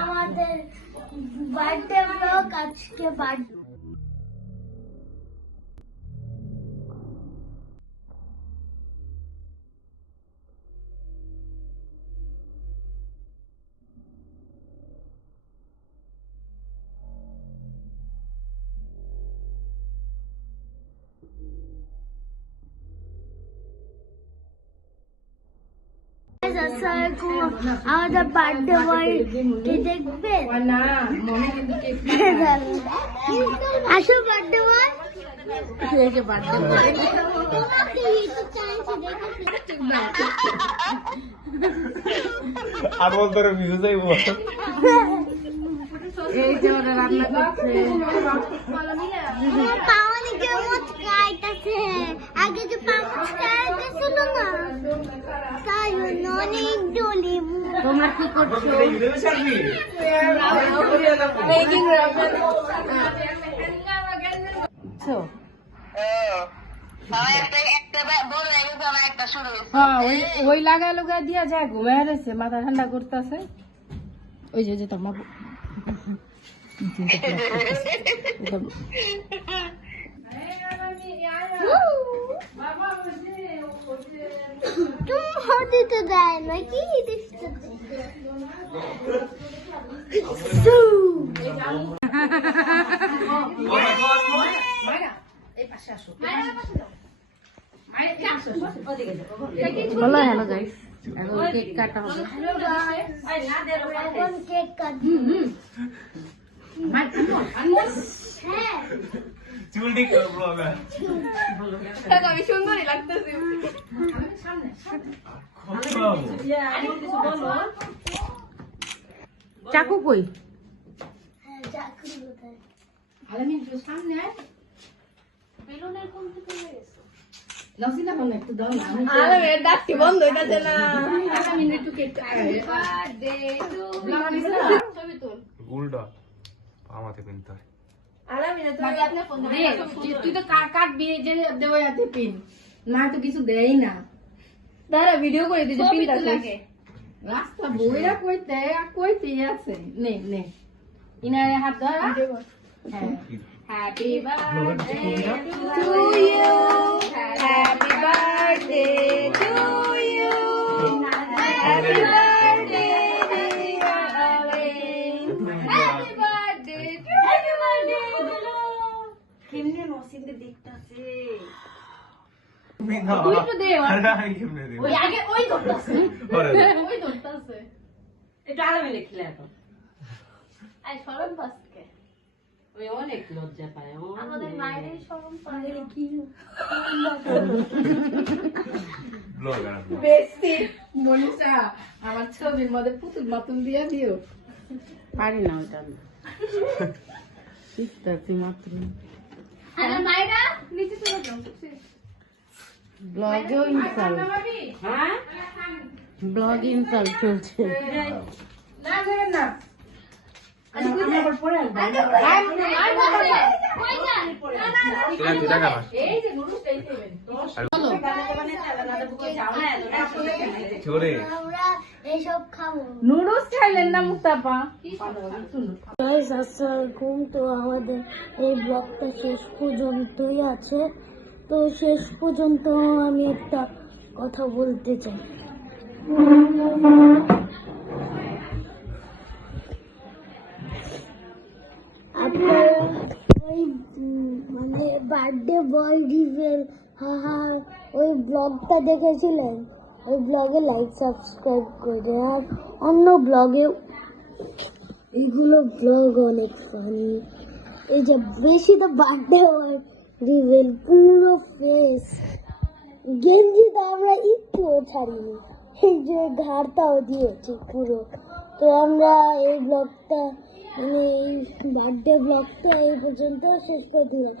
আমাদের birthday blog আজকে birthday আমাদের বার্থডে বয় দেখবে আসল বার্থডে বয় আর বলতো ভিজু যাইব এই যে ওরা রান্না করছে পাওয়ানি কেমন খাইতেছে আগে যে পাঁচ খাইতেছিল না তাই অনেক ডলি তোমরা কি করছো ওই লাগা লগা দিয়া যায় ঘুমায় রয়েছে মাথা ঠান্ডা করতেছে ওই যে তোমার तुम होती तो जाए ना कि বলো হ্যালো গাইস এখন কেক কাটা হবে केक का চুল ঠিক করো ব্লগার আমি সুন্দরই লাগতেছে চাকু কই चाकू होता है আলামিন তো সামনে আয় বেলুনের কোন থেকে গেছে লসিনা বল একটু দাও না আলামের ডাকটি বন্ধ হইতাছে না আলামিন একটু কেক বার্থডে টু ছবি তুল উল্টা আমাতে পিনতে হয় আলামিনে তো আগে আপনি ফোন রে তুই তো কাটবি যে দেবো এতে পিন না তো কিছু দেই না দাঁড়া ভিডিও করে দিতে ছবি পিনটা তুলে রাস্তা বইরা কইতে আছে নে নে ইনারে হাত ধর হ্যাঁ happy birthday to you happy birthday to you happy birthday happy birthday happy birthday কেমনে নসিবে দেখতাছে তুই একটু দে ওই আগে ওই ধরতাছে ওই ধরতাছে একটু আলামে লিখলে এখন আই শরম পাসকে ওই অনেক লজ্জা পায় আমাদের মায়ের শরম পায় কি ব্লগার বেশি মনীষা আমার ছবির মধ্যে পুতুল মতন দিয়া দিও পারি না ওটা শিখতেছি মাত্র আর মায়েরা নিচে চলে যাও ব্লগেও ইনসাল হ্যাঁ ব্লগ ইনসাল চলছে না করেন না আমার পরে এই যে নুডলসটাই খাবেন চলো চলে আমরা এইসব খাবো নুডলস খাইলেন না মুস্তাফা গাইস আসসালামু তো আমাদের এই ব্লগটা শেষ পর্যন্তই আছে তো শেষ পর্যন্ত আমি একটা কথা বলতে চাই আপনারা ওই মানে বার্থডে বয় রিভেল হাহা ওই ব্লগটা দেখেছিলেন ওই ব্লগে লাইক সাবস্ক্রাইব করে আর অন্য ব্লগে এইগুলো ব্লগ অনেক ফানি এই যে বেশি তো বার্থডে বয় রিভেল পুরো ফেস গেঞ্জি তো আমরা একটুও ছাড়িনি এই যে ঘাড়টাও দিয়েছি পুরো তো আমরা এই ব্লগটা মানে এই বার্থডে ব্লগটা এই পর্যন্ত শেষ করে দিলাম